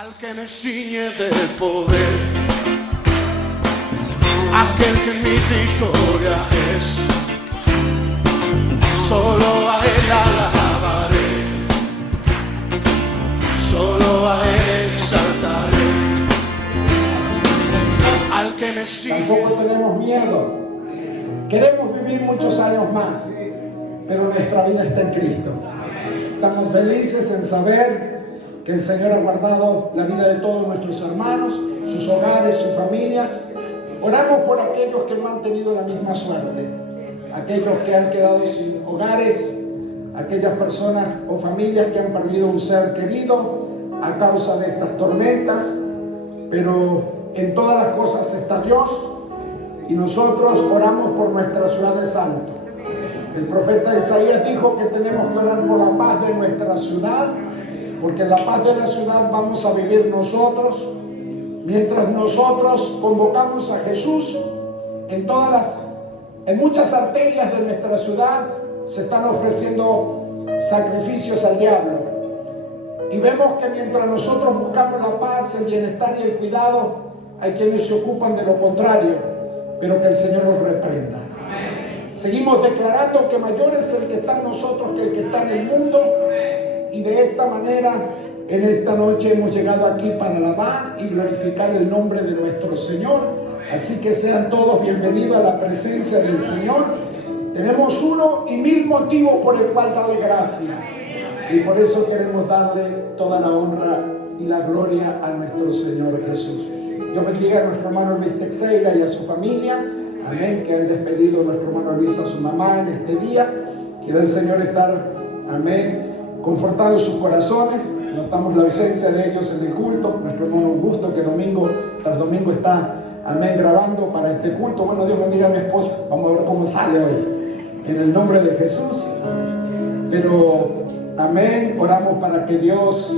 Al que me ciñe de poder, aquel que mi victoria es, solo a él alabaré, solo a él exaltaré. Al que me ciñe. Tampoco tenemos miedo. Queremos vivir muchos años más, pero nuestra vida está en Cristo. Estamos felices en saber que el Señor ha guardado la vida de todos nuestros hermanos, sus hogares, sus familias. Oramos por aquellos que no han tenido la misma suerte, aquellos que han quedado sin hogares, aquellas personas o familias que han perdido un ser querido a causa de estas tormentas. Pero en todas las cosas está Dios y nosotros oramos por nuestra ciudad de Salto. El profeta Isaías dijo que tenemos que orar por la paz de nuestra ciudad, porque en la paz de la ciudad vamos a vivir nosotros. Mientras nosotros convocamos a Jesús, en muchas arterias de nuestra ciudad se están ofreciendo sacrificios al diablo. Y vemos que mientras nosotros buscamos la paz, el bienestar y el cuidado, hay quienes se ocupan de lo contrario, pero que el Señor nos reprenda. Seguimos declarando que mayor es el que está en nosotros que el que está en el mundo. Y de esta manera, en esta noche hemos llegado aquí para alabar y glorificar el nombre de nuestro Señor. Así que sean todos bienvenidos a la presencia del Señor. Tenemos 1,000 motivos por el cual darle gracias. Y por eso queremos darle toda la honra y la gloria a nuestro Señor Jesús. Dios bendiga a nuestro hermano Luis Teixeira y a su familia. Amén. Que han despedido a nuestro hermano Luis a su mamá en este día. Quiere el Señor estar, amén, confortando sus corazones. Notamos la ausencia de ellos en el culto. Nuestro hermano Augusto, que domingo tras domingo está, amén, grabando para este culto. Bueno, Dios bendiga a mi esposa. Vamos a ver cómo sale hoy, en el nombre de Jesús. Pero, amén, oramos para que Dios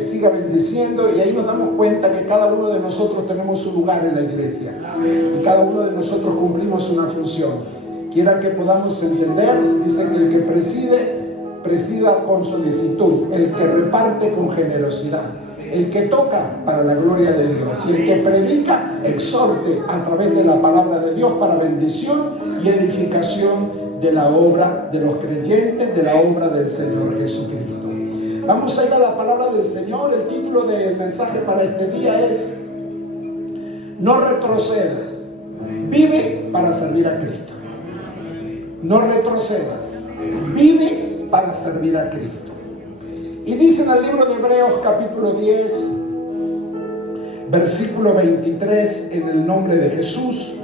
siga bendiciendo. Y ahí nos damos cuenta que cada uno de nosotros tenemos un lugar en la iglesia. Y cada uno de nosotros cumplimos una función. Quiera que podamos entender, dice que el que presida con solicitud, el que reparte con generosidad, el que toca para la gloria de Dios y el que predica, exhorte a través de la palabra de Dios para bendición y edificación de la obra de los creyentes, de la obra del Señor Jesucristo. Vamos a ir a la palabra del Señor. El título del mensaje para este día es: no retrocedas, vive para servir a Cristo. No retrocedas, vive para servir a Cristo. Y dice en el libro de Hebreos capítulo 10, versículo 23, en el nombre de Jesús: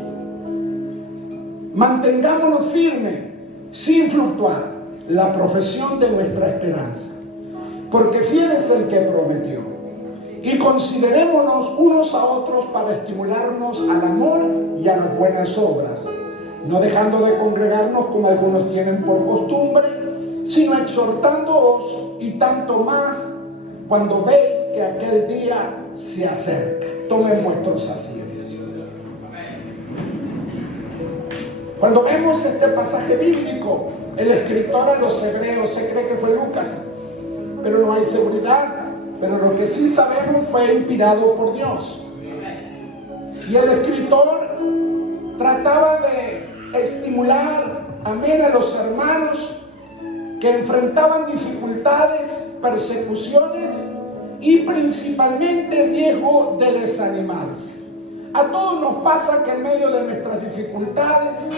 mantengámonos firmes, sin fluctuar, la profesión de nuestra esperanza, porque fiel es el que prometió. Y considerémonos unos a otros para estimularnos al amor y a las buenas obras, no dejando de congregarnos como algunos tienen por costumbre, sino exhortándoos, y tanto más cuando veis que aquel día se acerca. Tomen vuestros asientos. Cuando vemos este pasaje bíblico, el escritor a los hebreos se cree que fue Lucas, pero no hay seguridad. Pero lo que sí sabemos fue inspirado por Dios. Y el escritor trataba de estimular, amén, a los hermanos que enfrentaban dificultades, persecuciones y principalmente el riesgo de desanimarse. A todos nos pasa que en medio de nuestras dificultades,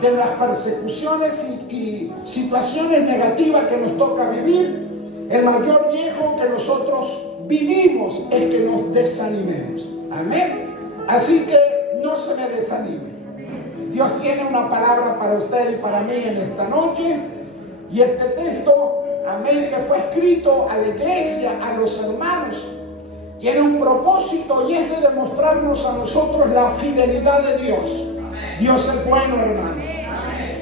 de las persecuciones y situaciones negativas que nos toca vivir, el mayor riesgo que nosotros vivimos es que nos desanimemos. Amén. Así que no se me desanime. Dios tiene una palabra para usted y para mí en esta noche. Y este texto, amén, que fue escrito a la iglesia, a los hermanos, tiene un propósito y es de demostrarnos a nosotros la fidelidad de Dios. Dios es bueno, hermanos.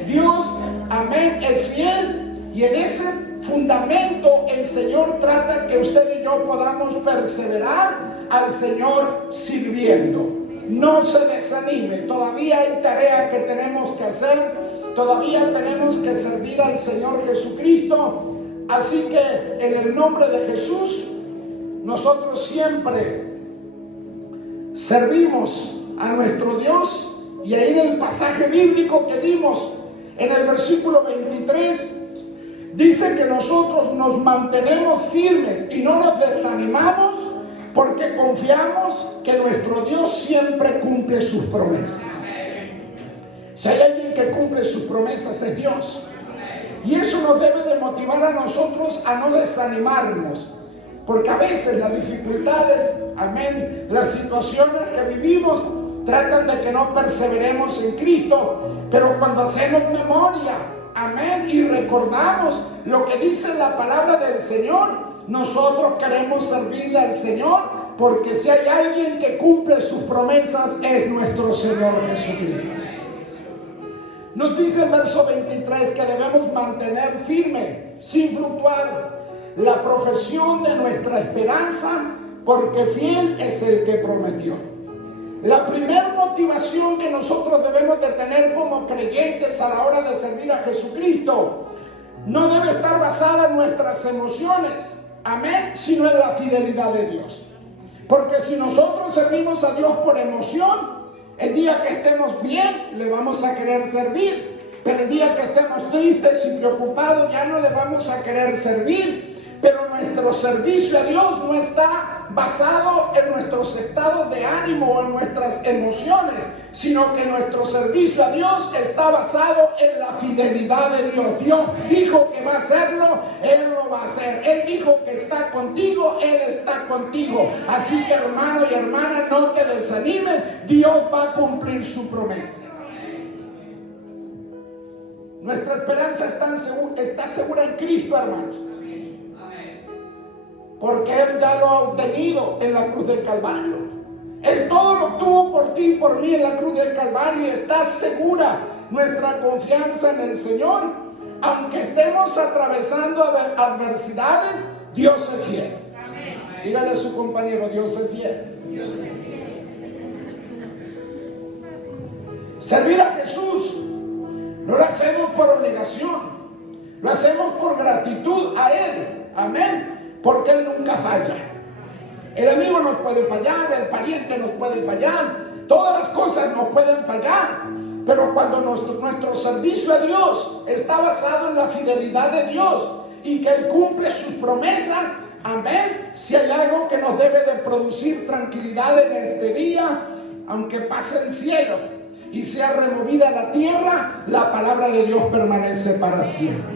Dios, amén, es fiel, y en ese fundamento el Señor trata que usted y yo podamos perseverar al Señor sirviendo. No se desanime, todavía hay tarea que tenemos que hacer, todavía tenemos que servir al Señor Jesucristo. Así que en el nombre de Jesús nosotros siempre servimos a nuestro Dios. Y ahí en el pasaje bíblico que dimos, en el versículo 23, dice que nosotros nos mantenemos firmes y no nos desanimamos porque confiamos que nuestro Dios siempre cumple sus promesas. Si hay alguien que cumple sus promesas es Dios. Y eso nos debe de motivar a nosotros a no desanimarnos. Porque a veces las dificultades, amén, las situaciones que vivimos tratan de que no perseveremos en Cristo. Pero cuando hacemos memoria, amén, y recordamos lo que dice la palabra del Señor, nosotros queremos servirle al Señor, porque si hay alguien que cumple sus promesas es nuestro Señor Jesucristo. Nos dice el verso 23 que debemos mantener firme, sin fluctuar, la profesión de nuestra esperanza, porque fiel es el que prometió. La primera motivación que nosotros debemos de tener como creyentes a la hora de servir a Jesucristo no debe estar basada en nuestras emociones, amén, sino en la fidelidad de Dios. Porque si nosotros servimos a Dios por emoción, el día que estemos bien le vamos a querer servir, pero el día que estemos tristes y preocupados ya no le vamos a querer servir. Pero nuestro servicio a Dios no está basado en nuestros estados de ánimo o en nuestras emociones, sino que nuestro servicio a Dios está basado en la fidelidad de Dios. Dios dijo que va a hacerlo, Él lo va a hacer. Él dijo que está contigo, Él está contigo. Así que, hermano y hermana, no te desanimes, Dios va a cumplir su promesa. Nuestra esperanza está segura en Cristo, hermanos. Porque Él ya lo ha obtenido en la cruz del Calvario. Él todo lo tuvo por ti y por mí en la cruz del Calvario. Y está segura nuestra confianza en el Señor. Aunque estemos atravesando adversidades, Dios es fiel. Dígale a su compañero, Dios es fiel. Servir a Jesús no lo hacemos por obligación, lo hacemos por gratitud a Él. Amén. Porque Él nunca falla. El amigo nos puede fallar, el pariente nos puede fallar, todas las cosas nos pueden fallar. Pero cuando nuestro servicio a Dios está basado en la fidelidad de Dios y que Él cumple sus promesas, amén. Si hay algo que nos debe de producir tranquilidad en este día, aunque pase el cielo y sea removida la tierra, la palabra de Dios permanece para siempre.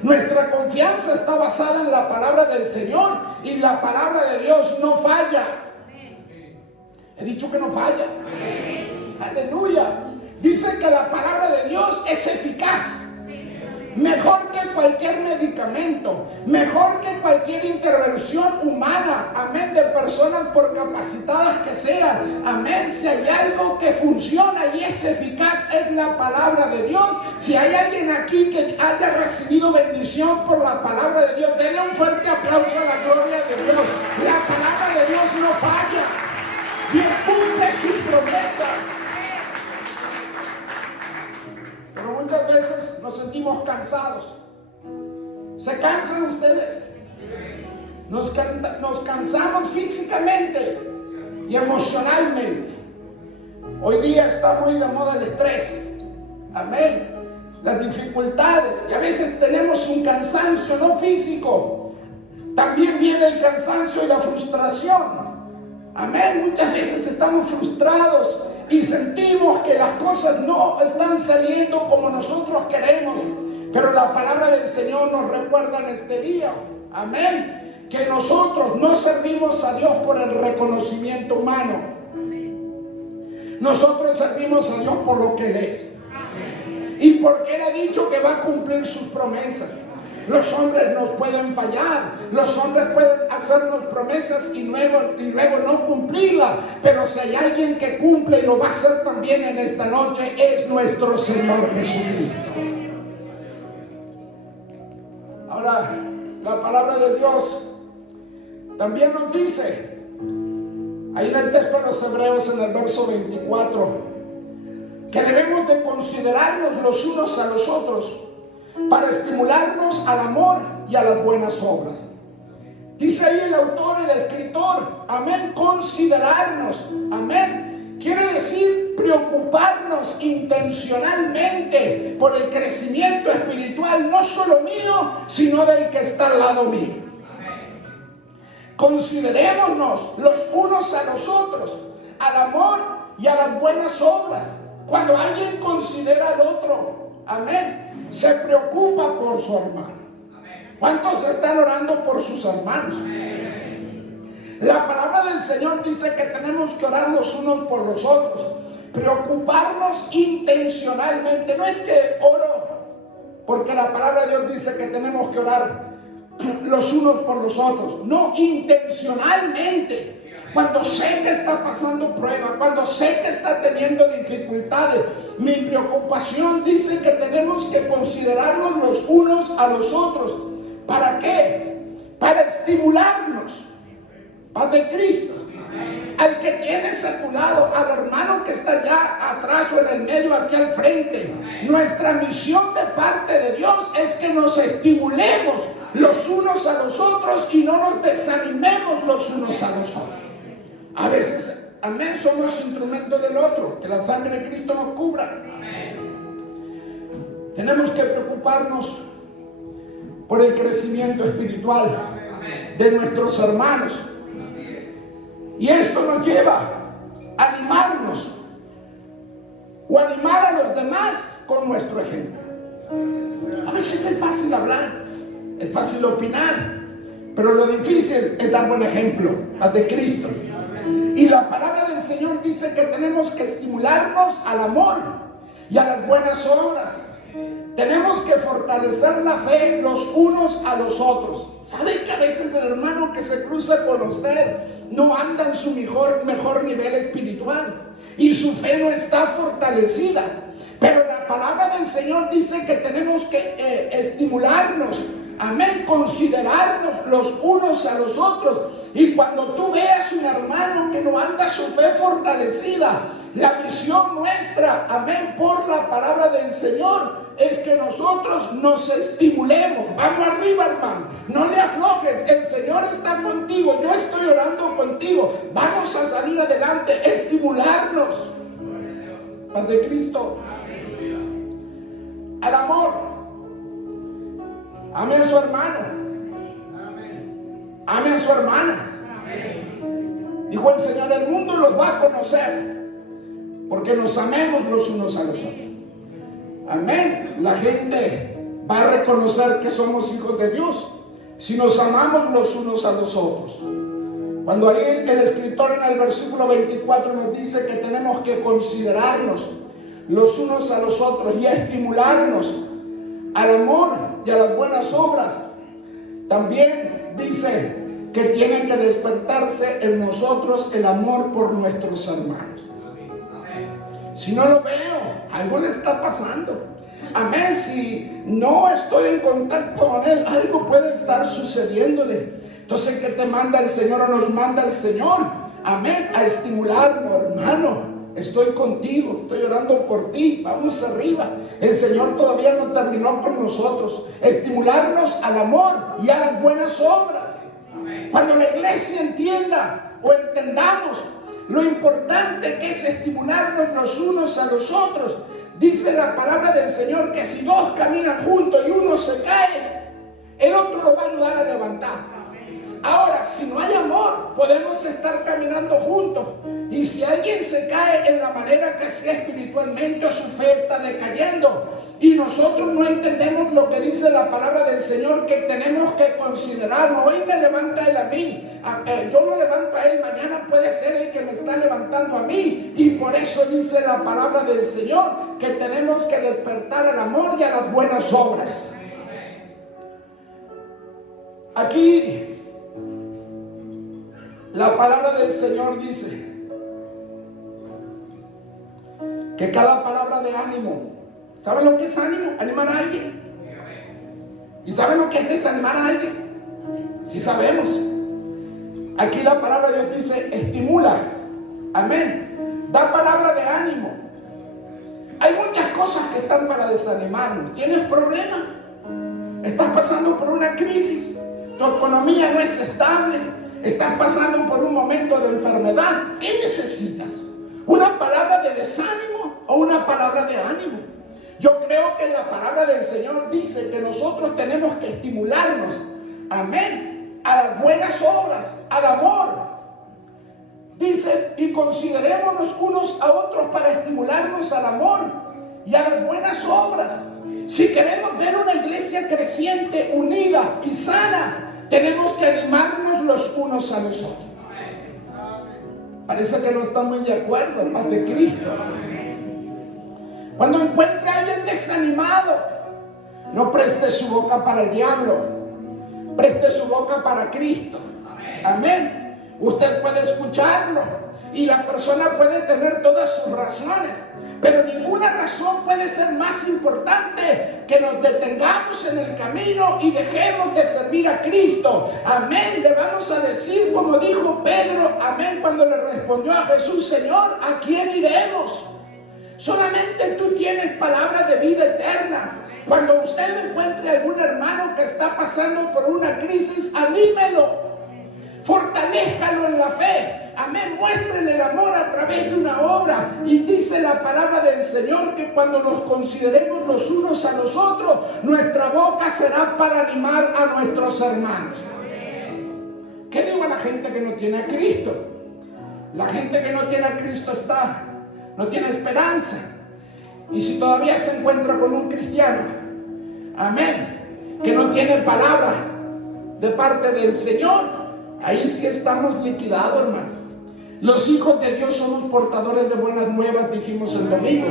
Nuestra confianza está basada en la palabra del Señor y la palabra de Dios no falla. He dicho que no falla. Aleluya. Dice que la palabra de Dios es eficaz. Mejor que cualquier medicamento, mejor que cualquier intervención humana, amén, de personas por capacitadas que sean, amén. Si hay algo que funciona y es eficaz, es la palabra de Dios. Si hay alguien aquí que haya recibido bendición por la palabra de Dios, denle un fuerte aplauso a la gloria de Dios. La palabra de Dios no falla. Dios cumple sus promesas. Pero muchas veces nos sentimos cansados. ¿Se cansan ustedes? Nos cansamos físicamente y emocionalmente. Hoy día está muy de moda el estrés. Amén. Las dificultades. Y a veces tenemos un cansancio no físico. También viene el cansancio y la frustración. Amén. Muchas veces estamos frustrados y sentimos que las cosas no están saliendo como nosotros queremos. Pero la palabra del Señor nos recuerda en este día, amén, que nosotros no servimos a Dios por el reconocimiento humano. Nosotros servimos a Dios por lo que Él es. Y porque Él ha dicho que va a cumplir sus promesas. Los hombres nos pueden fallar, los hombres pueden hacernos promesas y luego no cumplirlas, pero si hay alguien que cumple y lo va a hacer también en esta noche, es nuestro Señor Jesucristo. Ahora, la palabra de Dios también nos dice, ahí en el texto de los Hebreos, en el verso 24, que debemos de considerarnos los unos a los otros para estimularnos al amor y a las buenas obras. Dice ahí el autor, el escritor, amén, considerarnos, amén. Quiere decir preocuparnos intencionalmente por el crecimiento espiritual, no solo mío, sino del que está al lado mío. Considerémonos los unos a los otros, al amor y a las buenas obras. Cuando alguien considera al otro, amén, se preocupa por su hermano. ¿Cuántos están orando por sus hermanos? La palabra del Señor dice que tenemos que orar los unos por los otros, preocuparnos intencionalmente. No es que oro porque la palabra de Dios dice que tenemos que orar los unos por los otros. No, intencionalmente. Cuando sé que está pasando prueba, cuando sé que está teniendo dificultades, mi preocupación dice que tenemos que considerarnos los unos a los otros. ¿Para qué? Para estimularnos. Paz de Cristo. Al que tienes a tu lado, al hermano que está allá atrás o en el medio, aquí al frente. Nuestra misión de parte de Dios es que nos estimulemos los unos a los otros y no nos desanimemos los unos a los otros. A veces, amén, somos instrumentos del otro, que la sangre de Cristo nos cubra. Tenemos que preocuparnos por el crecimiento espiritual de nuestros hermanos. Y esto nos lleva a animarnos o animar a los demás con nuestro ejemplo. A veces es fácil hablar, es fácil opinar, pero lo difícil es dar buen ejemplo, al de Cristo. Y la palabra del Señor dice que tenemos que estimularnos al amor y a las buenas obras. Tenemos que fortalecer la fe los unos a los otros. ¿Sabe que a veces el hermano que se cruza con usted no anda en su mejor nivel espiritual y su fe no está fortalecida? Pero la palabra del Señor dice que tenemos que estimularnos, amén, considerarnos los unos a los otros. Y cuando tú veas un hermano que no anda su fe fortalecida, la misión nuestra, amén, por la palabra del Señor, es que nosotros nos estimulemos. Vamos arriba, hermano, no le aflojes, el Señor está contigo, yo estoy orando contigo, vamos a salir adelante, estimularnos. Paz de Cristo. Al amor. Ame a su hermano, ame a su hermana. Dijo el Señor, el mundo los va a conocer porque nos amemos los unos a los otros. Amén. La gente va a reconocer que somos hijos de Dios si nos amamos los unos a los otros. Cuando ahí el escritor en el versículo 24 nos dice que tenemos que considerarnos los unos a los otros y estimularnos al amor y a las buenas obras, también dice que tiene que despertarse en nosotros el amor por nuestros hermanos. Si no lo veo, algo le está pasando. Amén. Si no estoy en contacto con él, algo puede estar sucediéndole. Entonces, ¿qué te manda el Señor o nos manda el Señor? Amén. A estimularnos, hermano. Estoy contigo, estoy orando por ti, vamos arriba. El Señor todavía no terminó con nosotros. Estimularnos al amor y a las buenas obras. Cuando la iglesia entienda o entendamos lo importante que es estimularnos los unos a los otros, dice la palabra del Señor que si dos caminan juntos y uno se cae, el otro lo va a ayudar a levantar. Ahora, si no hay amor, podemos estar caminando juntos. Y si alguien se cae en la manera que sea espiritualmente, su fe está decayendo. Y nosotros no entendemos lo que dice la palabra del Señor, que tenemos que considerarnos. Hoy me levanta él a mí. Yo lo levanto a él, mañana puede ser el que me está levantando a mí. Y por eso dice la palabra del Señor que tenemos que despertar al amor y a las buenas obras. Aquí la palabra del Señor dice que cada palabra de ánimo, ¿saben lo que es ánimo? Animar a alguien. ¿Y saben lo que es desanimar a alguien? Sí sabemos. Aquí la palabra de Dios dice estimula. Amén. Da palabra de ánimo. Hay muchas cosas que están para desanimarnos. ¿Tienes problemas? ¿Estás pasando por una crisis? Tu economía no es estable. Estás pasando por un momento de enfermedad. ¿Qué necesitas? ¿Una palabra de desánimo o una palabra de ánimo? Yo creo que la palabra del Señor dice que nosotros tenemos que estimularnos, amén, a las buenas obras, al amor. Dice, y considerémonos unos a otros para estimularnos al amor y a las buenas obras. Si queremos ver una iglesia creciente, unida y sana, tenemos que animarnos los unos a los otros. Parece que no estamos de acuerdo, paz de Cristo. Cuando encuentre a alguien desanimado, no preste su boca para el diablo, preste su boca para Cristo. Amén. Usted puede escucharlo y la persona puede tener todas sus razones, pero ninguna razón puede ser más importante que nos detengamos en el camino y dejemos de servir a Cristo. Amén. Le vamos a decir como dijo Pedro, amén, cuando le respondió a Jesús: Señor, ¿a quién iremos? Solamente tú tienes palabra de vida eterna. Cuando usted encuentre algún hermano que está pasando por una crisis, anímelo, fortalézcalo en la fe. Amén, muéstrele el amor a través de una obra. Y dice la palabra del Señor que cuando nos consideremos los unos a los otros, nuestra boca será para animar a nuestros hermanos. ¿Qué digo a la gente que no tiene a Cristo? La gente que no tiene a Cristo no tiene esperanza. Y si todavía se encuentra con un cristiano, amén, que no tiene palabra de parte del Señor, ahí sí estamos liquidados, hermano. Los hijos de Dios somos portadores de buenas nuevas, dijimos el domingo.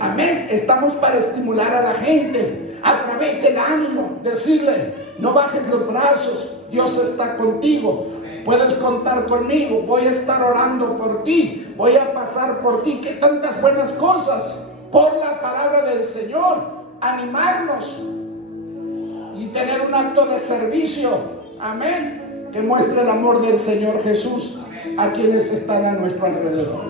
Amén. Estamos para estimular a la gente a través del ánimo, decirle: no bajes los brazos, Dios está contigo, puedes contar conmigo, voy a estar orando por ti, voy a pasar por ti. Que tantas buenas cosas por la palabra del Señor. Animarnos y tener un acto de servicio, amén, que muestre el amor del Señor Jesús a quienes están a nuestro alrededor.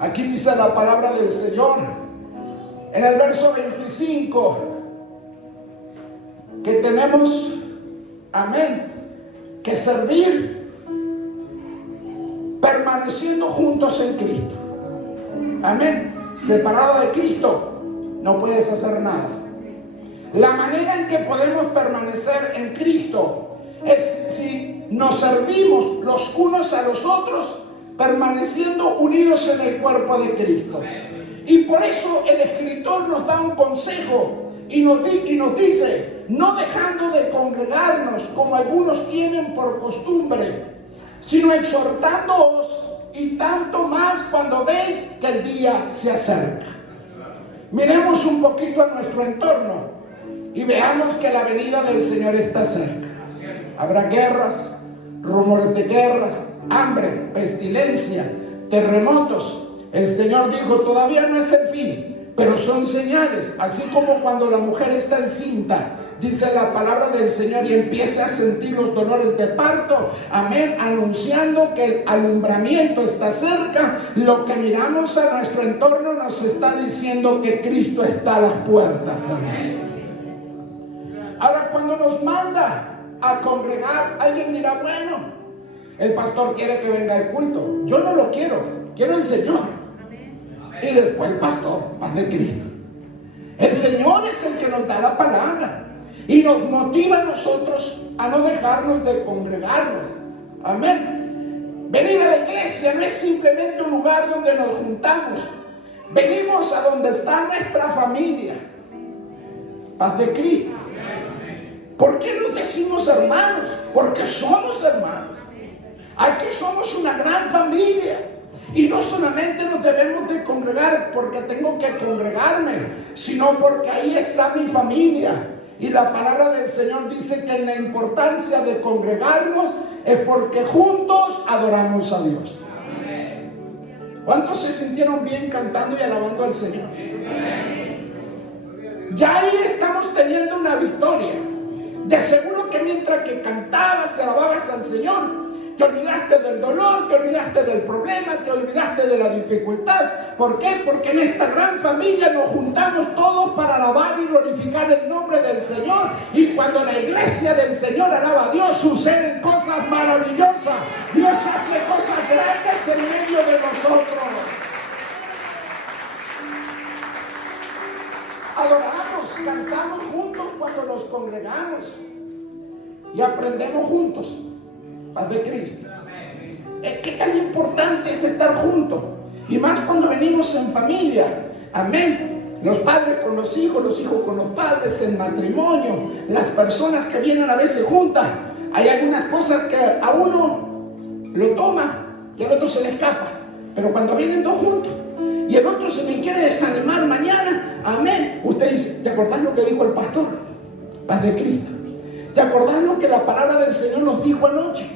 Aquí dice la palabra del Señor en el verso 25 que tenemos, amén, que servir permaneciendo juntos en Cristo. Amén. Separado de Cristo no puedes hacer nada. La manera en que podemos permanecer en Cristo es si nos servimos los unos a los otros, permaneciendo unidos en el cuerpo de Cristo. Y por eso el escritor nos da un consejo y nos dice: no dejando de congregarnos como algunos tienen por costumbre, sino exhortándoos, y tanto más cuando veis que el día se acerca. Miremos un poquito a nuestro entorno y veamos que la venida del Señor está cerca. Habrá guerras, rumores de guerras, hambre, pestilencia, terremotos. El Señor dijo: todavía no es el fin, pero son señales. Así como cuando la mujer está encinta, dice la palabra del Señor, y empieza a sentir los dolores de parto, amén, anunciando que el alumbramiento está cerca. Lo que miramos a nuestro entorno nos está diciendo que Cristo está a las puertas, amén. Ahora, cuando nos manda a congregar, alguien dirá: bueno, el pastor quiere que venga al culto. Yo no lo quiero, quiero el Señor. Y después el pastor, paz de Cristo. El Señor es el que nos da la palabra y nos motiva a nosotros a no dejarnos de congregarnos. Amén. Venir a la iglesia no es simplemente un lugar donde nos juntamos. Venimos a donde está nuestra familia. Paz de Cristo. ¿Por qué nos decimos hermanos? Porque somos hermanos. Aquí somos una gran familia. Y no solamente nos debemos de congregar porque tengo que congregarme, sino porque ahí está mi familia. Y la palabra del Señor dice que la importancia de congregarnos es porque juntos adoramos a Dios. ¿Cuántos se sintieron bien cantando y alabando al Señor? Ya ahí estamos teniendo una victoria. De seguro que mientras que cantabas y alababas al Señor, te olvidaste del dolor, te olvidaste del problema, te olvidaste de la dificultad. ¿Por qué? Porque en esta gran familia nos juntamos todos para alabar y glorificar el nombre del Señor. Y cuando la iglesia del Señor alaba a Dios, suceden cosas maravillosas. Dios hace cosas grandes en medio de nosotros. Adoramos, cantamos juntos cuando nos congregamos y aprendemos juntos. Paz de Cristo. ¿Qué tan importante es estar juntos? Y más cuando venimos en familia. Amén. Los padres con los hijos con los padres, en matrimonio, las personas que vienen a veces juntas. Hay algunas cosas que a uno lo toma y al otro se le escapa. Pero cuando vienen dos juntos y el otro se me quiere desanimar mañana, amén. Usted dice, ¿te acordás lo que dijo el pastor? Paz de Cristo. ¿Te acordás lo que la palabra del Señor nos dijo anoche?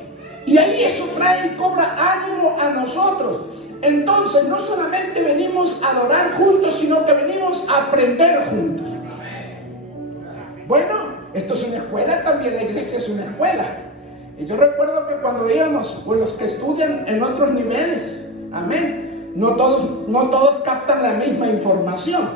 Y ahí eso trae y cobra ánimo a nosotros. Entonces no solamente venimos a adorar juntos, sino que venimos a aprender juntos. Bueno, esto es una escuela también, la iglesia es una escuela. Y yo recuerdo que cuando veíamos, pues los que estudian en otros niveles, amén, no todos captan la misma información,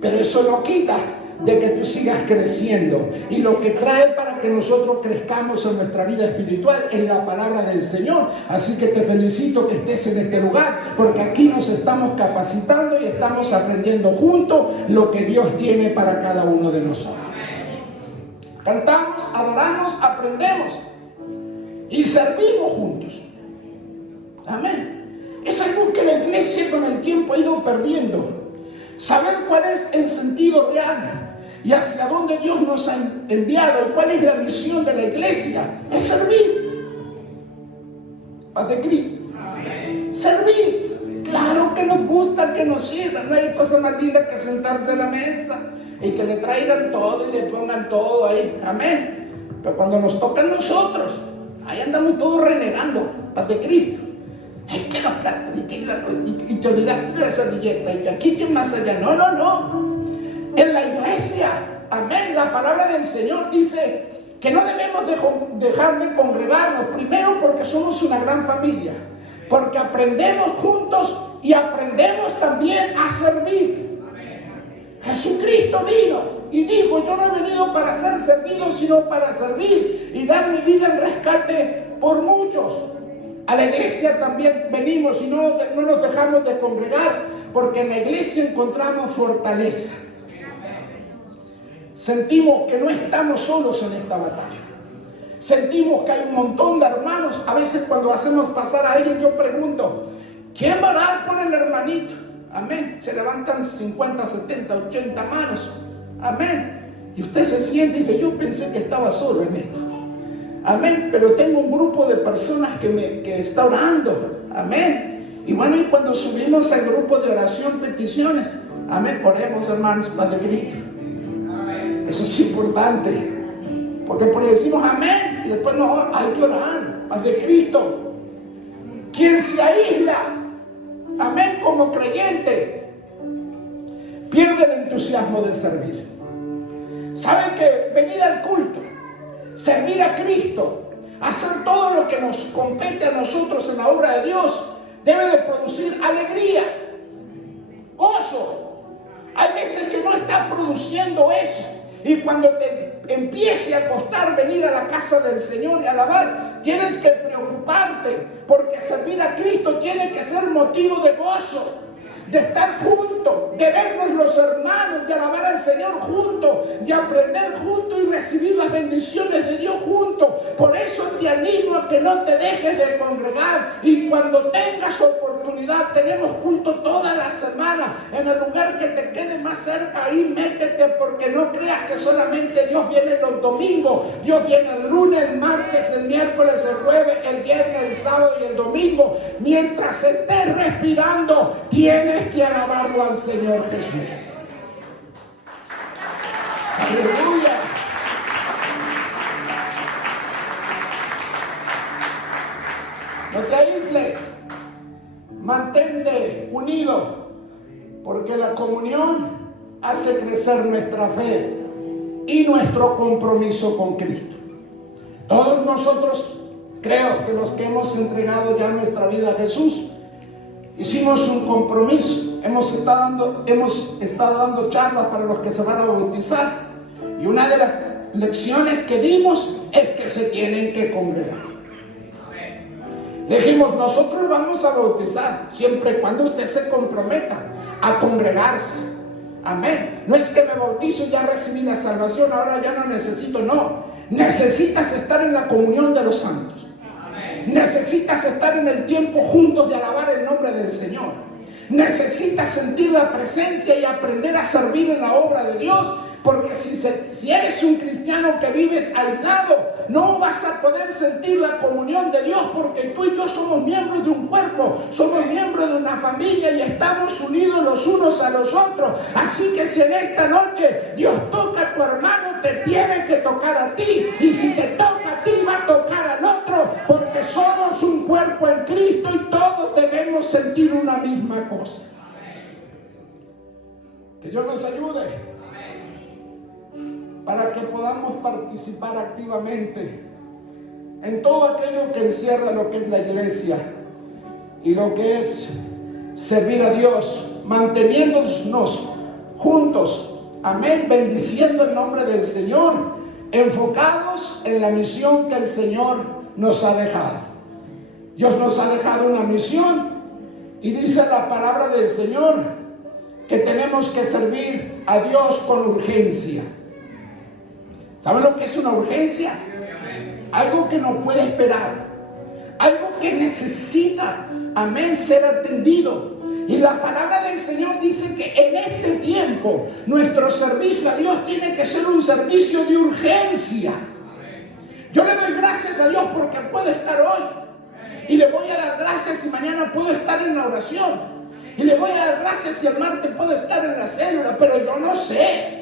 pero eso no quita de que tú sigas creciendo. Y lo que trae para que nosotros crezcamos en nuestra vida espiritual es la palabra del Señor. Así que te felicito que estés en este lugar, porque aquí nos estamos capacitando y estamos aprendiendo juntos lo que Dios tiene para cada uno de nosotros. Cantamos, adoramos, aprendemos y servimos juntos. Amén. Es algo que la iglesia con el tiempo ha ido perdiendo. Saber cuál es el sentido real y hacia dónde Dios nos ha enviado y cuál es la misión de la iglesia es servir. Paz de Cristo. Servir. Claro que nos gusta que nos sirvan. No hay cosa más linda que sentarse a la mesa y que le traigan todo y le pongan todo ahí. Amén. Pero cuando nos toca a nosotros, ahí andamos todos renegando. Paz de Cristo. Es que los platos y te olvidaste de la servilleta y que aquí que más allá. No. En la iglesia, amén, la palabra del Señor dice que no debemos dejar de congregarnos. Primero porque somos una gran familia, porque aprendemos juntos y aprendemos también a servir. Jesucristo vino y dijo: yo no he venido para ser servido, sino para servir y dar mi vida en rescate por muchos. A la iglesia también venimos y no nos dejamos de congregar, porque en la iglesia encontramos fortaleza. Sentimos que no estamos solos en esta batalla. Sentimos que hay un montón de hermanos. A veces cuando hacemos pasar a alguien, yo pregunto: ¿quién va a orar por el hermanito? Amén. Se levantan 50, 70, 80 manos. Amén. Y usted se siente y dice: yo pensé que estaba solo en esto. Amén. Pero tengo un grupo de personas que está orando. Amén. Y bueno, y cuando subimos al grupo de oración, peticiones, amén, oremos, hermanos, Paz de Cristo. Amén. Eso es importante. Porque por ahí decimos amén y después no, hay que orar. Paz de Cristo. Quien se aísla, amén, como creyente, pierde el entusiasmo de servir. ¿Saben que venir al culto, servir a Cristo, hacer todo lo que nos compete a nosotros en la obra de Dios, debe de producir alegría, gozo? Hay veces que no está produciendo eso, y cuando te empiece a costar venir a la casa del Señor y alabar, tienes que preocuparte, porque servir a Cristo tiene que ser motivo de gozo, de estar juntos, de vernos los hermanos, de alabar al Señor juntos, de aprender juntos y recibir las bendiciones de Dios juntos. Por eso te animo a que no te dejes de congregar, y cuando tengas oportunidad, tenemos culto toda la semana en el lugar que te quede más cerca. Ahí métete, porque no creas que solamente Dios viene los domingos. Dios viene el lunes, el martes, el miércoles, el jueves, el viernes, el sábado y el domingo. Mientras estés respirando, tienes que alabarlo al Señor Jesús. Aleluya. No te aísles, mantente unido, porque la comunión hace crecer nuestra fe y nuestro compromiso con Cristo. Todos nosotros Creo que los que hemos entregado ya nuestra vida a Jesús, hicimos un compromiso. Hemos estado dando charlas para los que se van a bautizar. Y una de las lecciones que dimos es que se tienen que congregar. Le dijimos, nosotros vamos a bautizar siempre y cuando usted se comprometa a congregarse. Amén. No es que me bautizo y ya recibí la salvación, ahora ya no necesito. No, necesitas estar en la comunión de los santos. Amén. Necesitas estar en el tiempo juntos de alabar el nombre del Señor. Necesitas sentir la presencia y aprender a servir en la obra de Dios. Porque si eres un cristiano que vives aislado, no vas a poder sentir la comunión de Dios, porque tú y yo somos miembros de un cuerpo, somos miembros de una familia y estamos unidos los unos a los otros. Así que si en esta noche Dios toca a tu hermano, te tiene que tocar a ti. Y si te toca a ti, va a tocar al otro, porque somos un cuerpo en Cristo y todos debemos sentir una misma cosa. Que Dios nos ayude para que podamos participar activamente en todo aquello que encierra lo que es la iglesia y lo que es servir a Dios, manteniéndonos juntos, amén, bendiciendo el nombre del Señor, enfocados en la misión que el Señor nos ha dejado. Dios nos ha dejado una misión y dice la palabra del Señor que tenemos que servir a Dios con urgencia. ¿Saben lo que es una urgencia? Algo que no puede esperar. Algo que necesita, amén, ser atendido. Y la palabra del Señor dice que en este tiempo nuestro servicio a Dios tiene que ser un servicio de urgencia. Yo le doy gracias a Dios porque puedo estar hoy. Y le voy a dar gracias si mañana puedo estar en la oración. Y le voy a dar gracias si el martes puedo estar en la célula. Pero yo no sé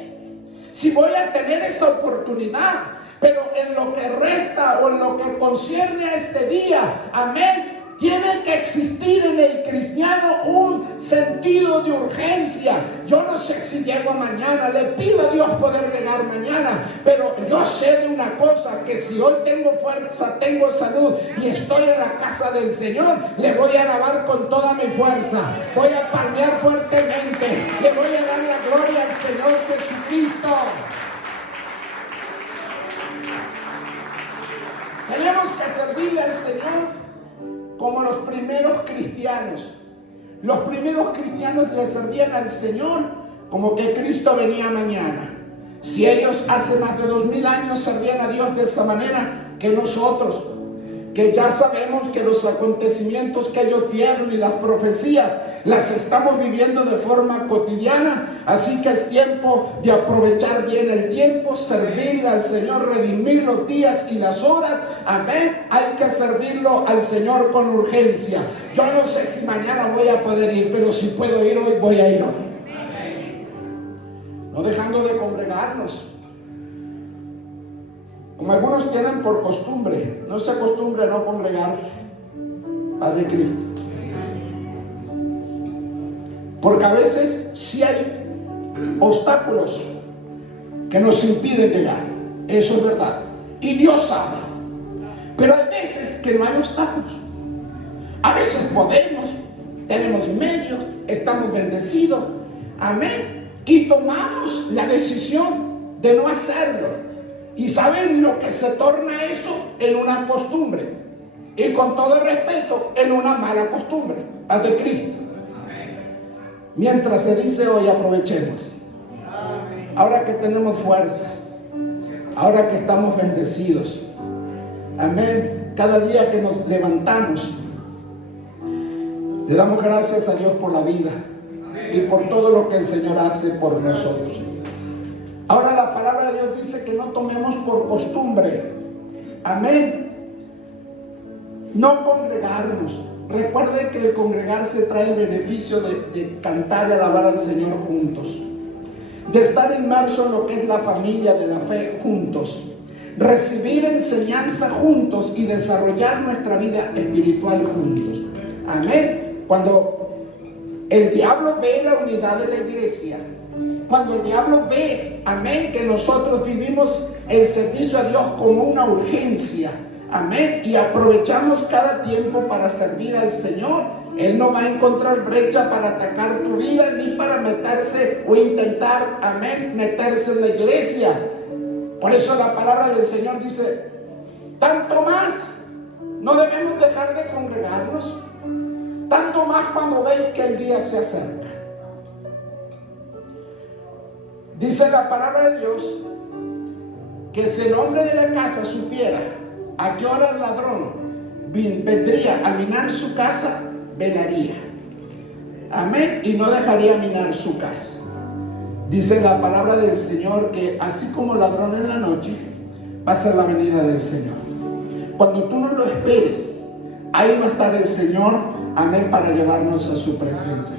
si voy a tener esa oportunidad, pero en lo que resta o en lo que concierne a este día, amén, tiene que existir en el cristiano un sentido de urgencia. Yo no sé si llego mañana, le pido a Dios poder llegar mañana, pero yo sé de una cosa, que si hoy tengo fuerza, tengo salud y estoy en la casa del Señor, le voy a alabar con toda mi fuerza, voy a palmear fuertemente, le voy a dar la gloria al Señor Jesucristo. Tenemos que servirle al Señor como los primeros cristianos. Los primeros cristianos le servían al Señor como que Cristo venía mañana. Si ellos hace más de 2000 años servían a Dios de esa manera, que nosotros, que ya sabemos que los acontecimientos que ellos vieron y las profecías las estamos viviendo de forma cotidiana, así que es tiempo de aprovechar bien el tiempo, servirle al Señor, redimir los días y las horas, amén. Hay que servirlo al Señor con urgencia. Yo no sé si mañana voy a poder ir, pero si puedo ir hoy, voy a ir hoy. No dejando de congregarnos, como algunos tienen por costumbre. No se acostumbre a no congregarse, Paz de Cristo. Porque a veces sí hay obstáculos que nos impiden llegar. Eso es verdad. Y Dios sabe. Pero hay veces que no hay obstáculos. A veces podemos, tenemos medios, estamos bendecidos. Amén. Y tomamos la decisión de no hacerlo. Y ¿saben lo que se torna eso? En una costumbre. Y con todo el respeto, en una mala costumbre. Paz de Cristo. Mientras se dice hoy, aprovechemos. Ahora que tenemos fuerzas, ahora que estamos bendecidos, amén, cada día que nos levantamos, le damos gracias a Dios por la vida y por todo lo que el Señor hace por nosotros. Ahora la palabra de Dios dice que no tomemos por costumbre, amén, no congregarnos. Recuerde que el congregarse trae el beneficio de cantar y alabar al Señor juntos, de estar inmerso en lo que es la familia de la fe juntos, recibir enseñanza juntos y desarrollar nuestra vida espiritual juntos. Amén. Cuando el diablo ve la unidad de la iglesia, cuando el diablo ve, amén, que nosotros vivimos el servicio a Dios como una urgencia, amén, y aprovechamos cada tiempo para servir al Señor, Él no va a encontrar brecha para atacar tu vida, ni para meterse o intentar, amén, meterse en la iglesia. Por eso la palabra del Señor dice, tanto más no debemos dejar de congregarnos, tanto más cuando veis que el día se acerca. Dice la palabra de Dios que si el hombre de la casa supiera a qué hora el ladrón vendría a minar su casa, velaría, amén, y no dejaría minar su casa. Dice la palabra del Señor que así como ladrón en la noche, va a ser la venida del Señor. Cuando tú no lo esperes, ahí va a estar el Señor, amén, para llevarnos a su presencia.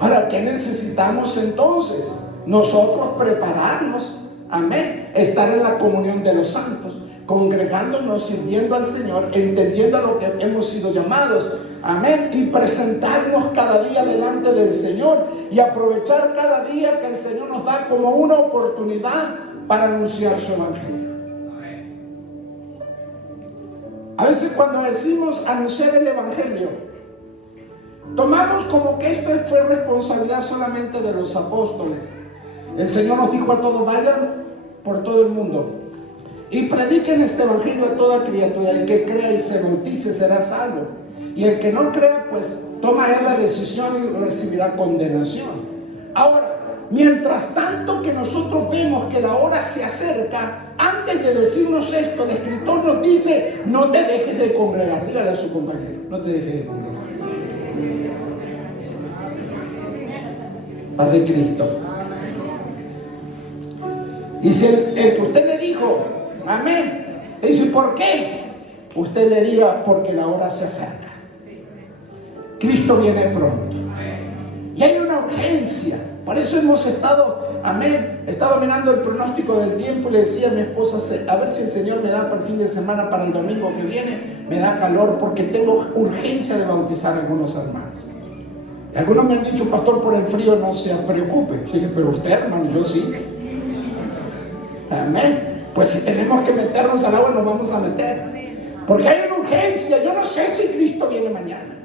Ahora, ¿qué necesitamos entonces? Nosotros prepararnos, amén, estar en la comunión de los santos, congregándonos, sirviendo al Señor, entendiendo a lo que hemos sido llamados, amén, y presentarnos cada día delante del Señor y aprovechar cada día que el Señor nos da como una oportunidad para anunciar su evangelio. A veces cuando decimos anunciar el evangelio, tomamos como que esto fue responsabilidad solamente de los apóstoles. El Señor nos dijo a todos, vayan por todo el mundo y prediquen este evangelio a toda criatura. El que crea y se bautice será salvo, y el que no crea, pues toma él la decisión y recibirá condenación. Ahora, mientras tanto que nosotros vemos que la hora se acerca, antes de decirnos esto, el escritor nos dice, no te dejes de congregar. Dígale a su compañero, no te dejes de congregar. Paz de Cristo. Y si el que usted le dijo, amén, le dice, ¿por qué? Usted le diga, porque la hora se acerca. Cristo viene pronto. Y hay una urgencia. Por eso hemos estado, amén, estaba mirando el pronóstico del tiempo y le decía a mi esposa, a ver si el Señor me da para el fin de semana, para el domingo que viene, me da calor, porque tengo urgencia de bautizar a algunos hermanos. Y algunos me han dicho, pastor, por el frío no se preocupe. Yo dije, pero usted, hermano, yo sí. Amén. Pues si tenemos que meternos al agua, nos vamos a meter. Porque hay una urgencia. Yo no sé si Cristo viene mañana.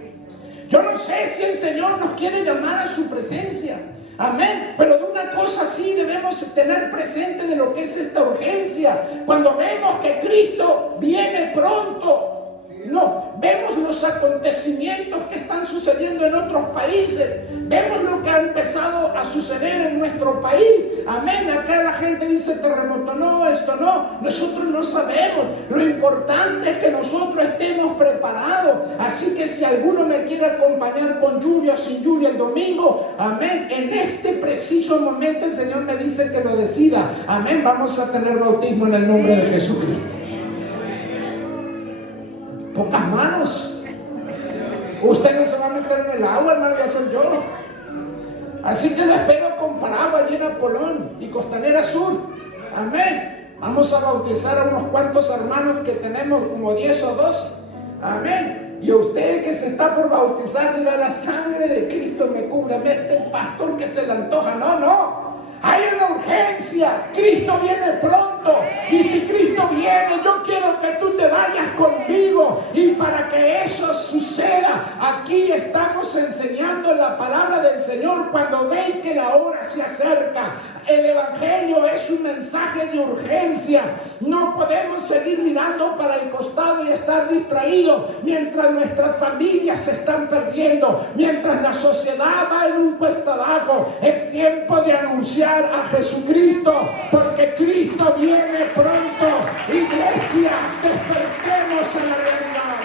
Yo no sé si el Señor nos quiere llamar a su presencia. Amén. Pero de una cosa sí debemos tener presente de lo que es esta urgencia. Cuando vemos que Cristo viene pronto, no, vemos los acontecimientos que están sucediendo en otros países. Vemos lo que ha empezado a suceder en nuestro país. Amén. Acá la gente dice terremoto, no, esto no. Nosotros no sabemos. Lo importante es que nosotros estemos preparados. Así que si alguno me quiere acompañar con lluvia o sin lluvia el domingo, amén, en este preciso momento el Señor me dice que lo decida. Amén. Vamos a tener bautismo en el nombre de Jesucristo. Pocas manos. Usted no se va a meter en el agua, hermano, voy a hacer yo. Así que lo espero con paraguas allí en Apolón y Costanera Sur. Amén. Vamos a bautizar a unos cuantos hermanos que tenemos, como 10 o 12. Amén. Y a usted que se está por bautizar, dirá, la sangre de Cristo me cubre. A este pastor que se le antoja. No, no. Hay una urgencia. Cristo viene pronto. Y si Cristo viene, yo quiero que tú te vayas conmigo. Y para que eso suceda, aquí estamos enseñando la palabra del Señor. Cuando veis que la hora se acerca, el evangelio es un mensaje de urgencia. No podemos seguir mirando para el costado y estar distraídos mientras nuestras familias se están perdiendo, mientras la sociedad va en un cuesta abajo. Es tiempo de anunciar a Jesucristo, porque Cristo viene pronto. Iglesia, despertemos a la realidad.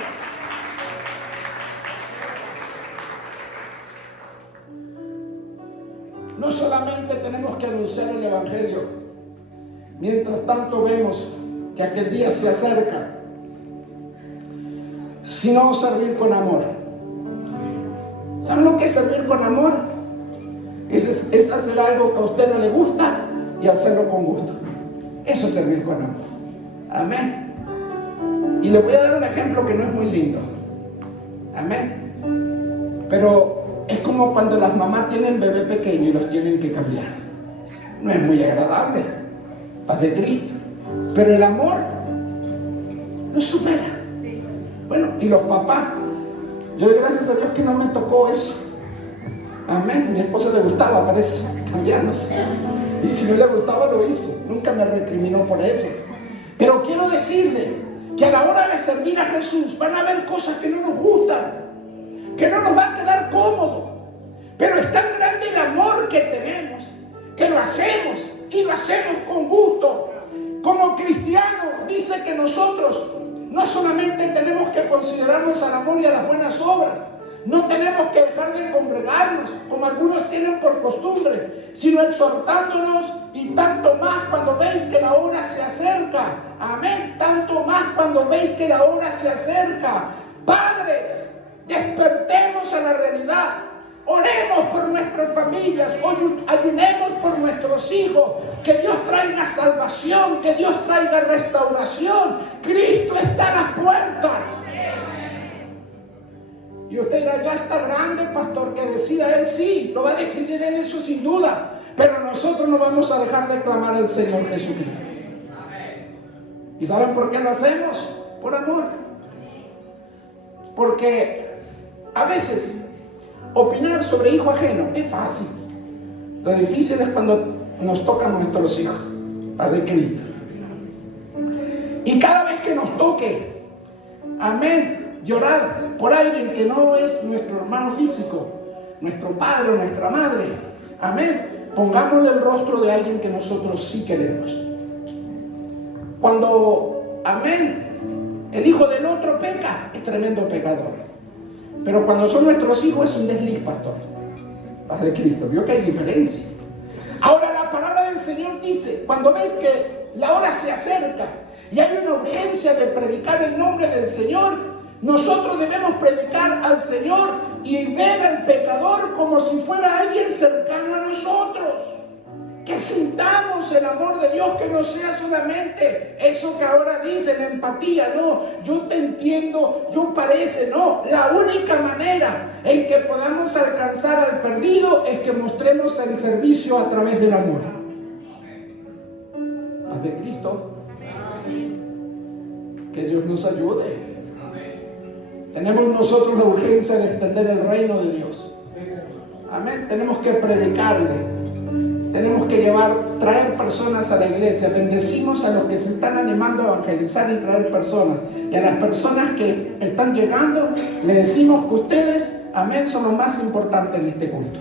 No solamente tenemos que anunciar el evangelio, mientras tanto vemos que aquel día se acerca, sino servir con amor. ¿Saben lo que es servir con amor? Es hacer algo que a usted no le gusta y hacerlo con gusto. Eso es servir con amor. Amén. Y le voy a dar un ejemplo que no es muy lindo. Amén. Pero es como cuando las mamás tienen bebé pequeño y los tienen que cambiar. No es muy agradable. Paz de Cristo. Pero el amor lo supera. Bueno, y los papás, yo doy gracias a Dios que no me tocó eso. Amén. Mi esposa le gustaba, parece, cambiarnos. Y si no le gustaba, lo hizo. Nunca me recriminó por eso. Pero quiero decirle que a la hora de servir a Jesús van a haber cosas que no nos gustan, que no nos va a quedar cómodo. Pero es tan grande el amor que tenemos, que lo hacemos y lo hacemos con gusto. Como cristianos, dice que nosotros no solamente tenemos que considerarnos al amor y a las buenas obras, no tenemos que dejar de congregarnos, como algunos tienen por costumbre, sino exhortándonos, y tanto más cuando veis que la hora se acerca. Amén. Tanto más cuando veis que la hora se acerca. Padres, despertemos a la realidad. Oremos por nuestras familias, ayunemos por nuestros hijos, que Dios traiga salvación, que Dios traiga restauración. Cristo está a las puertas. Y usted dirá, ya está grande, pastor, que decida Él. Sí, lo va a decidir Él, eso sin duda. Pero nosotros no vamos a dejar de clamar al Señor Jesucristo. ¿Y saben por qué lo hacemos? Por amor. Porque a veces opinar sobre hijo ajeno es fácil. Lo difícil es cuando nos tocan nuestros hijos, la de Cristo. Y cada vez que nos toque, amén, llorar por alguien que no es nuestro hermano físico, nuestro padre o nuestra madre, amén, pongámosle el rostro de alguien que nosotros sí queremos. Cuando, amén, el hijo del otro peca, es tremendo pecador. Pero cuando son nuestros hijos es un desliz, pastor. Paz de Cristo. Vio que hay diferencia. Ahora la palabra del Señor dice, cuando ves que la hora se acerca y hay una urgencia de predicar el nombre del Señor, nosotros debemos predicar al Señor y ver al pecador como si fuera alguien cercano a nosotros. Que sintamos el amor de Dios, que no sea solamente eso que ahora dicen, empatía. No, yo te entiendo, yo parece, no. La única manera en que podamos alcanzar al perdido es que mostremos el servicio a través del amor. Paz de Cristo. Que Dios nos ayude. Tenemos nosotros la urgencia de extender el reino de Dios. Amén. Tenemos que predicarle. Tenemos que traer personas a la iglesia. Bendecimos a los que se están animando a evangelizar y traer personas. Y a las personas que están llegando, le decimos que ustedes, amén, son los más importantes en este culto.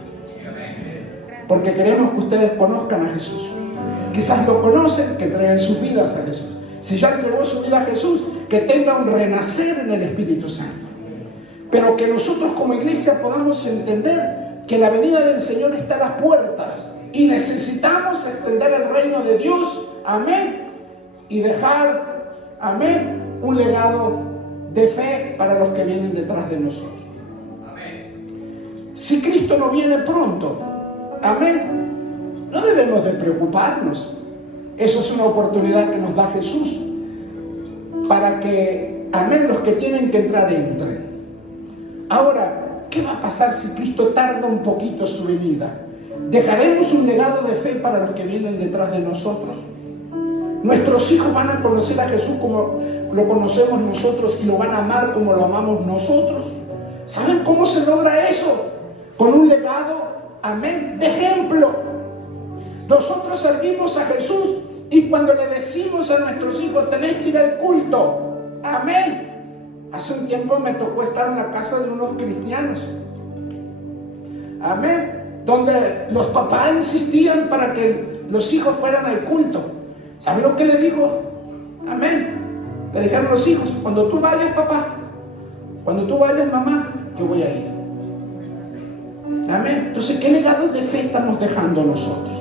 Porque queremos que ustedes conozcan a Jesús. Quizás lo conocen, que traigan sus vidas a Jesús. Si ya entregó su vida a Jesús, que tenga un renacer en el Espíritu Santo. Pero que nosotros como iglesia podamos entender que la venida del Señor está a las puertas. Y necesitamos extender el reino de Dios, amén, y dejar, amén, un legado de fe para los que vienen detrás de nosotros. Amén. Si Cristo no viene pronto, amén, no debemos de preocuparnos. Eso es una oportunidad que nos da Jesús para que, amén, los que tienen que entrar entren. Ahora, ¿qué va a pasar si Cristo tarda un poquito su venida? ¿Dejaremos un legado de fe para los que vienen detrás de nosotros? Nuestros hijos van a conocer a Jesús como lo conocemos nosotros y lo van a amar como lo amamos nosotros. ¿Saben cómo se logra eso? Con un legado, amén, de ejemplo. Nosotros servimos a Jesús y cuando le decimos a nuestros hijos, tenéis que ir al culto, amén. Hace un tiempo me tocó estar en la casa de unos cristianos, amén, donde los papás insistían para que los hijos fueran al culto. ¿Saben lo que le dijo? Amén. Le dijeron los hijos, cuando tú vayas, papá, cuando tú vayas, mamá, yo voy a ir. Amén. Entonces, ¿qué legado de fe estamos dejando nosotros?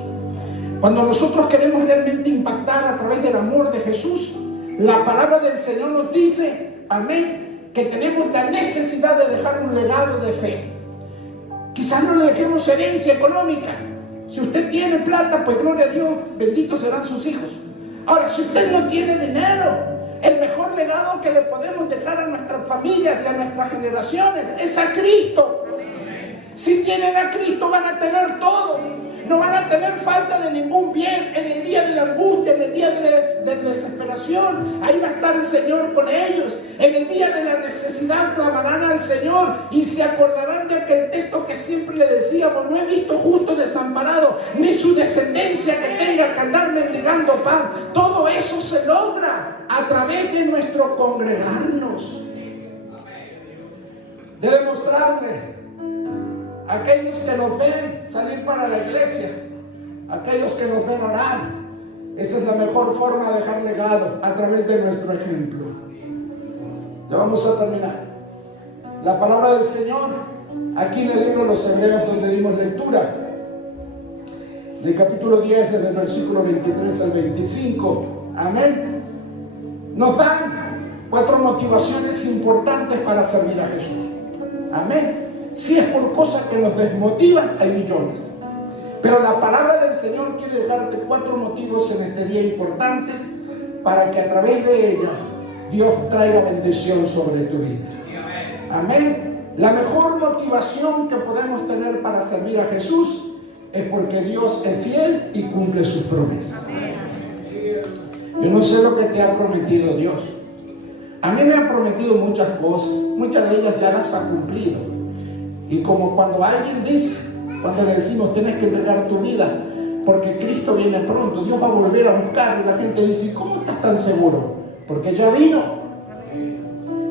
Cuando nosotros queremos realmente impactar a través del amor de Jesús, la palabra del Señor nos dice, amén, que tenemos la necesidad de dejar un legado de fe. Quizás no le dejemos herencia económica. Si usted tiene plata, pues gloria a Dios, benditos serán sus hijos. Ahora, si usted no tiene dinero, el mejor legado que le podemos dejar a nuestras familias y a nuestras generaciones es a Cristo. Si tienen a Cristo van a tener todo. no van a tener falta de ningún bien en el día de la angustia, en el día de la desesperación. Ahí va a estar el Señor con ellos. En el día de la necesidad clamarán al Señor y se acordarán de aquel texto que siempre le decíamos: no he visto justo desamparado, ni su descendencia que tenga que andar mendigando pan. Todo eso se logra a través de nuestro congregarnos, de demostrarle a aquellos que nos ven salir para la iglesia, a aquellos que nos ven orar. Esa es la mejor forma de dejar legado, a través de nuestro ejemplo. Ya vamos a terminar. La palabra del Señor, aquí en el libro de los Hebreos, donde dimos lectura, en el capítulo 10, desde el versículo 23 al 25, amén, nos dan 4 motivaciones importantes para servir a Jesús. Amén. Si es por cosas que nos desmotivan, hay millones. Pero la palabra del Señor quiere dejarte 4 motivos en este día importantes para que a través de ellas Dios traiga bendición sobre tu vida. Amén. La mejor motivación que podemos tener para servir a Jesús es porque Dios es fiel y cumple sus promesas. Yo no sé lo que te ha prometido Dios. A mí me ha prometido muchas cosas, muchas de ellas ya las ha cumplido. Y como cuando alguien dice, cuando le decimos tienes que entregar tu vida porque Cristo viene pronto, Dios va a volver a buscar, y la gente dice: ¿cómo estás tan seguro? Porque ya vino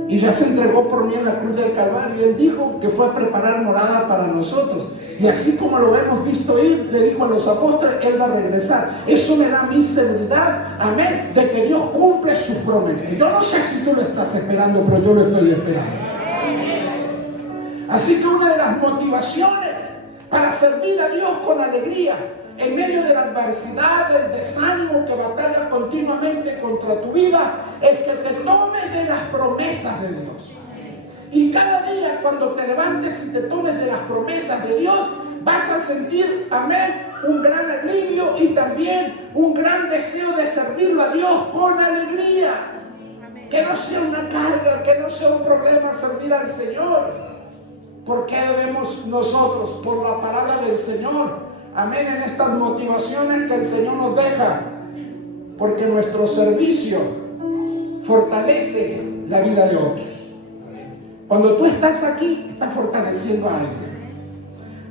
y ya se entregó por mí en la cruz del Calvario. Él dijo que fue a preparar morada para nosotros, y así como lo hemos visto ir, le dijo a los apóstoles, Él va a regresar. Eso me da mi seguridad, amén, de que Dios cumple sus promesas. Yo no sé si tú lo estás esperando, pero yo lo estoy esperando. Así que una de las motivaciones para servir a Dios con alegría en medio de la adversidad, del desánimo que batalla continuamente contra tu vida, es que te tomes de las promesas de Dios. Y cada día cuando te levantes y te tomes de las promesas de Dios, vas a sentir, amén, un gran alivio y también un gran deseo de servirlo a Dios con alegría. Que no sea una carga, que no sea un problema servir al Señor. ¿Por qué debemos nosotros? Por la palabra del Señor. Amén, en estas motivaciones que el Señor nos deja. Porque nuestro servicio fortalece la vida de otros. Cuando tú estás aquí, estás fortaleciendo a alguien.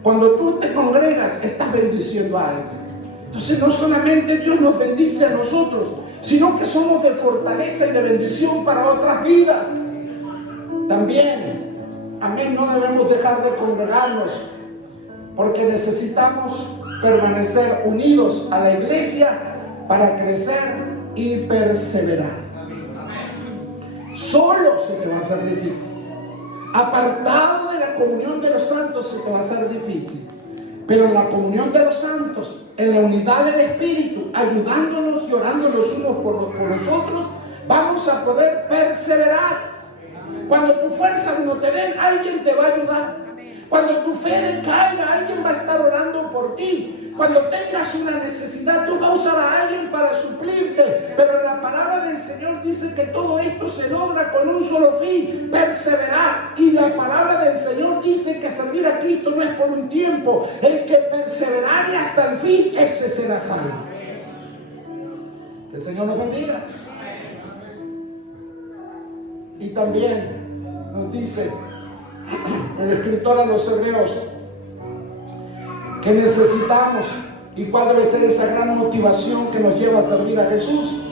Cuando tú te congregas, estás bendiciendo a alguien. Entonces no solamente Dios nos bendice a nosotros, sino que somos de fortaleza y de bendición para otras vidas. También, amén, no debemos dejar de congregarnos, porque necesitamos permanecer unidos a la iglesia para crecer y perseverar. Solo se te va a hacer difícil. Apartado de la comunión de los santos se te va a hacer difícil. Pero en la comunión de los santos, en la unidad del Espíritu, ayudándonos y orando los unos por los otros, vamos a poder perseverar. Cuando tu fuerza no te den, alguien te va a ayudar. Cuando tu fe decaiga, alguien va a estar orando por ti. Cuando tengas una necesidad, Dios va a usar a alguien para suplirte. Pero la palabra del Señor dice que todo esto se logra con un solo fin: perseverar. Y la palabra del Señor dice que servir a Cristo no es por un tiempo. El que perseverare hasta el fin, ese será salvo. Que el Señor nos bendiga. Y también nos dice el escritor a los Hebreos que necesitamos, y cuál debe ser esa gran motivación que nos lleva a servir a Jesús,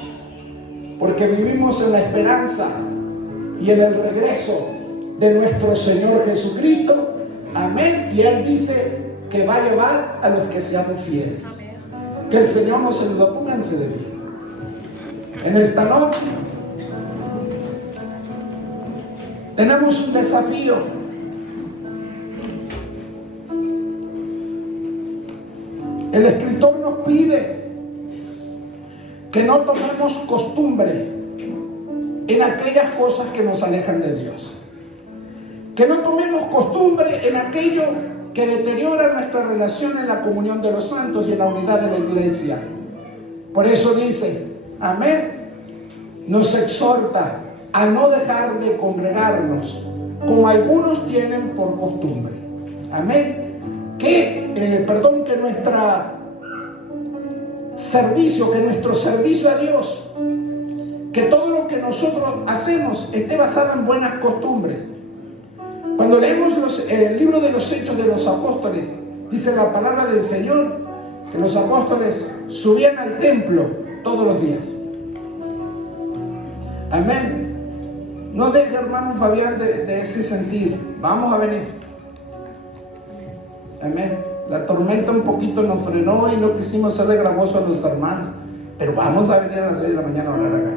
porque vivimos en la esperanza y en el regreso de nuestro Señor Jesucristo, amén, y Él dice que va a llevar a los que seamos fieles. Que el Señor nos ayude. Pónganse de pie en esta noche. Tenemos un desafío. El escritor nos pide que no tomemos costumbre en aquellas cosas que nos alejan de Dios. Que no tomemos costumbre en aquello que deteriora nuestra relación en la comunión de los santos y en la unidad de la iglesia. Por eso dice, amén, nos exhorta a no dejar de congregarnos como algunos tienen por costumbre. Amén. que nuestro servicio a Dios, que todo lo que nosotros hacemos esté basado en buenas costumbres. Cuando leemos el libro de los Hechos de los Apóstoles, dice la palabra del Señor que los apóstoles subían al templo todos los días. Amén. No deje, hermano Fabián, de ese sentir. Vamos a venir. Amén. La tormenta un poquito nos frenó y no quisimos serle gravoso a los hermanos, pero vamos a venir a las 6 de la mañana a orar acá.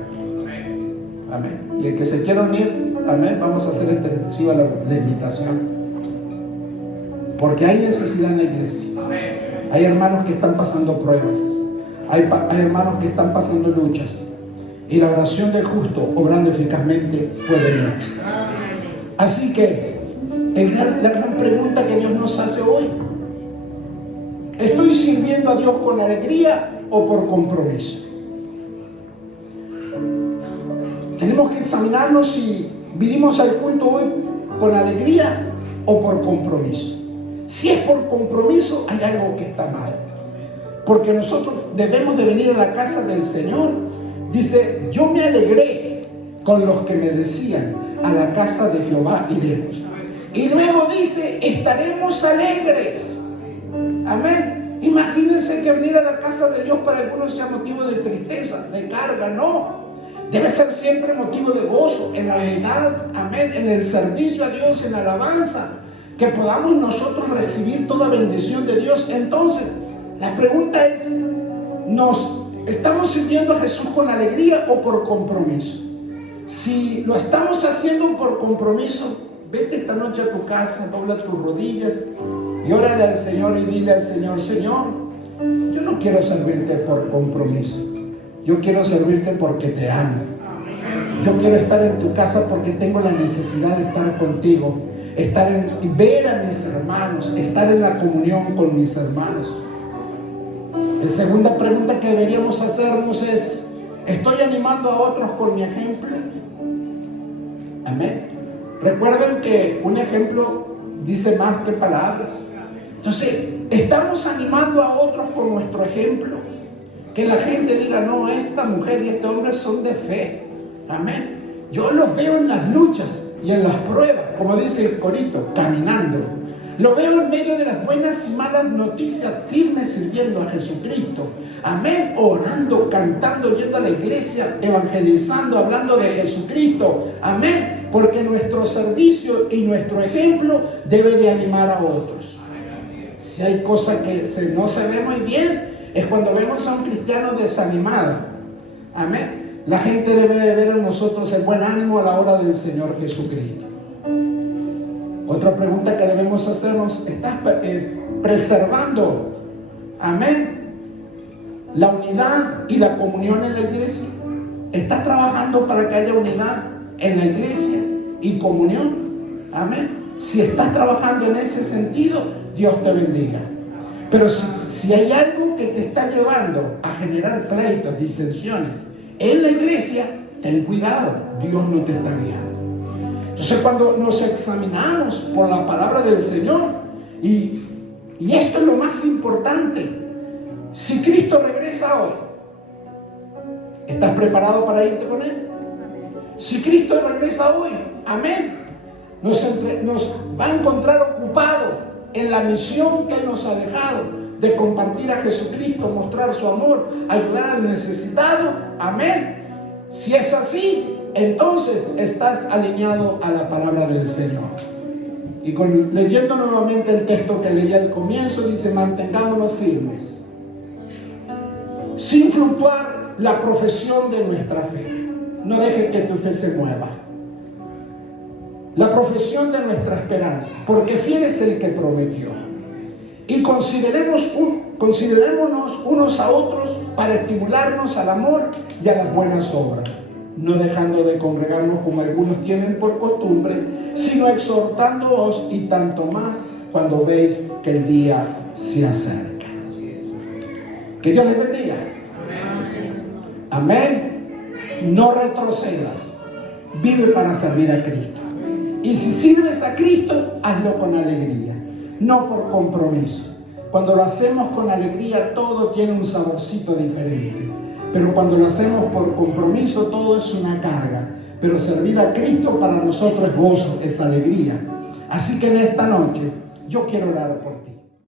Amén. Y el que se quiera unir, amén, vamos a hacer extensiva la invitación, porque hay necesidad en la iglesia. Hay hermanos que están pasando pruebas, hay hermanos que están pasando luchas, y la oración del justo, obrando eficazmente, puede ir. Así que la gran pregunta que Dios nos hace hoy: ¿estoy sirviendo a Dios con alegría o por compromiso? Tenemos que examinarnos si vinimos al culto hoy con alegría o por compromiso. Si es por compromiso, hay algo que está mal, porque nosotros debemos de venir a la casa del Señor. Dice: yo me alegré con los que me decían, a la casa de Jehová iremos. Y luego dice: estaremos alegres. Amén. Imagínense que venir a la casa de Dios para algunos sea motivo de tristeza, de carga. No, debe ser siempre motivo de gozo, en la unidad, amén, en el servicio a Dios, en la alabanza, que podamos nosotros recibir toda bendición de Dios. Entonces, la pregunta es: ¿estamos sirviendo a Jesús con alegría o por compromiso? Si lo estamos haciendo por compromiso, vete esta noche a tu casa, dobla tus rodillas y órale al Señor y dile al Señor: Señor, yo no quiero servirte por compromiso, yo quiero servirte porque te amo. Yo quiero estar en tu casa porque tengo la necesidad de estar contigo, ver a mis hermanos, estar en la comunión con mis hermanos. La segunda pregunta que deberíamos hacernos es: ¿estoy animando a otros con mi ejemplo? Amén. Recuerden que un ejemplo dice más que palabras. Entonces, ¿estamos animando a otros con nuestro ejemplo? Que la gente diga: no, esta mujer y este hombre son de fe. Amén. Yo los veo en las luchas y en las pruebas, como dice el corito, caminando. Lo veo en medio de las buenas y malas noticias, firmes sirviendo a Jesucristo. Amén. Orando, cantando, yendo a la iglesia, evangelizando, hablando de Jesucristo. Amén. Porque nuestro servicio y nuestro ejemplo debe de animar a otros. Si hay cosas que no se ve muy bien, es cuando vemos a un cristiano desanimado. Amén. La gente debe de ver en nosotros el buen ánimo a la hora del Señor Jesucristo. Otra pregunta que debemos hacernos: ¿estás preservando, amén, la unidad y la comunión en la iglesia? ¿Estás trabajando para que haya unidad en la iglesia y comunión? Amén. Si estás trabajando en ese sentido, Dios te bendiga. Pero si hay algo que te está llevando a generar pleitos, disensiones en la iglesia, ten cuidado, Dios no te está guiando. Entonces, cuando nos examinamos por la palabra del Señor, y esto es lo más importante: si Cristo regresa hoy, ¿estás preparado para irte con Él? Si Cristo regresa hoy, amén, nos va a encontrar ocupado en la misión que Él nos ha dejado, de compartir a Jesucristo, mostrar su amor, ayudar al necesitado. Amén. Si es así, entonces estás alineado a la palabra del Señor. Y leyendo nuevamente el texto que leí al comienzo, dice: mantengámonos firmes, sin fluctuar la profesión de nuestra fe. No dejes que tu fe se mueva. La profesión de nuestra esperanza, porque fiel es el que prometió. Y considerémonos unos a otros para estimularnos al amor y a las buenas obras, no dejando de congregarnos como algunos tienen por costumbre, sino exhortándoos, y tanto más cuando veis que el día se acerca. Que Dios les bendiga. Amén. No retrocedas, vive para servir a Cristo. Y si sirves a Cristo, hazlo con alegría. no por compromiso. Cuando lo hacemos con alegría, todo tiene un saborcito diferente. Pero cuando lo hacemos por compromiso, todo es una carga. Pero servir a Cristo para nosotros es gozo, es alegría. Así que en esta noche yo quiero orar por ti.